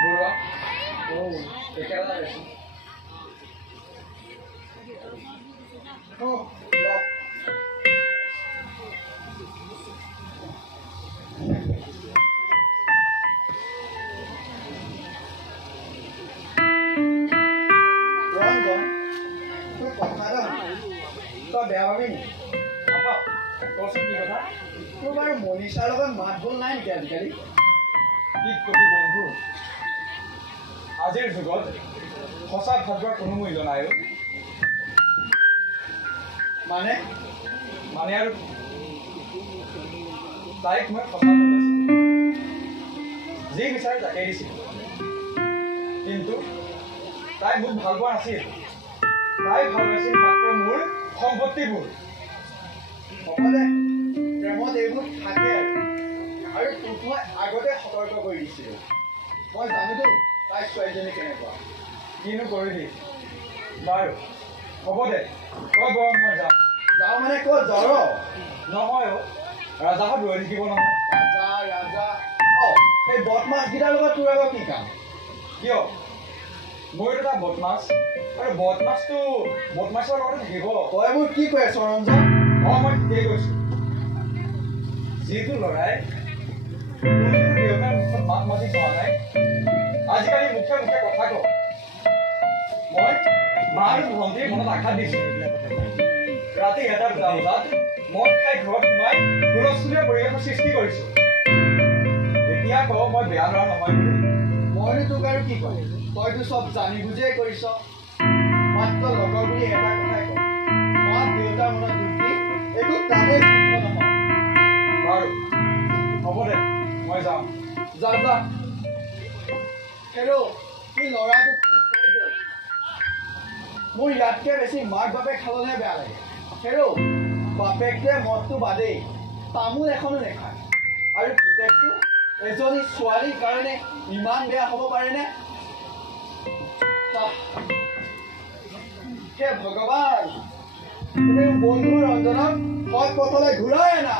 বৰুৱা একেটা বেছি বেয়া ভাবি নেকি কচোন কি কথা তোৰ বাৰু মনীষাৰ লগত মাত বোল নাই নেকি আজিকালি কি কবি বন্ধু আজিৰ যুগত সঁচা ভাবিবৰ কোনো মূল্য নাই মানে আৰু তাইক মই সঁচা ভাবিছিলোঁ যি বিচাৰে তাকে দিছিল কিন্তু তাই মোক ভাল পোৱা নাছিল তাই ভাল পাইছিল মাত্ৰ মোৰ সম্পত্তিবোৰ সকলে প্ৰেমত এইবোৰ থাকে আৰু তোক মই আগতে সতৰ্ক কৰি দিছিলোঁ মই জানোতো তাই ছোৱালীজনী কেনেকুৱা কিনো কৰিলি বাৰু হ'ব দে তই বৰ মই যাওঁ মানে ক'ত জ্বৰ নহয় ৰাজাহঁত ৰৈ থাকিব নহয় ৰাজা সেই বদমাছকেইটাৰ লগত তোৰ আগত কি কাম কিয় মোৰ এটা বদমাছ আৰু বদমাছৰ লগতে থাকিব তই মোৰ কি কৈ আছ ৰঞ্জন মই ঠিকেই কৈছোঁ যিটো ল'ৰাই দেউতাৰ মুখত মাত মাতি পোৱা নাই আজিকালি মুখে মুখে কথা কওঁ মই মা আৰু ভণ্টিৰ মনত আঘাত দিছোঁ ৰাতি ১টা বজাত মদ খাই ঘৰত সোমাই হুলস্থুলীয়া পৰিৱেশৰ সৃষ্টি কৰিছোঁ এতিয়া কওঁ মই বেয়া ল'ৰা নহয় মইনো তোক আৰু কি কওঁ তইতো চব জানি বুজিয়ে কৰিছ মাত্ৰ লগৰ বুলি এটা কথাই কওঁ মাক দেউতাৰ মনত দুখ দি একো কামেই শুদ্ধ নহয় বাৰু হ'ব দে মই যাওঁ যা হেল্ল' কি ল'ৰাটোক কৈ গ'ল মোৰ ইয়াতকৈ বেছি মাক বাপেক খালতহে বেয়া লাগে হেল্ল' বাপেকটোৱে মদটো বাদেই তামোল এখনো নেখায় আৰু পুতেকটো এজনী ছোৱালীৰ কাৰণে ইমান বেয়া হ'ব পাৰেনে হে ভগৱান তুমি বন্ধু ৰঞ্জনক সৎ পথলৈ ঘূৰাই আনা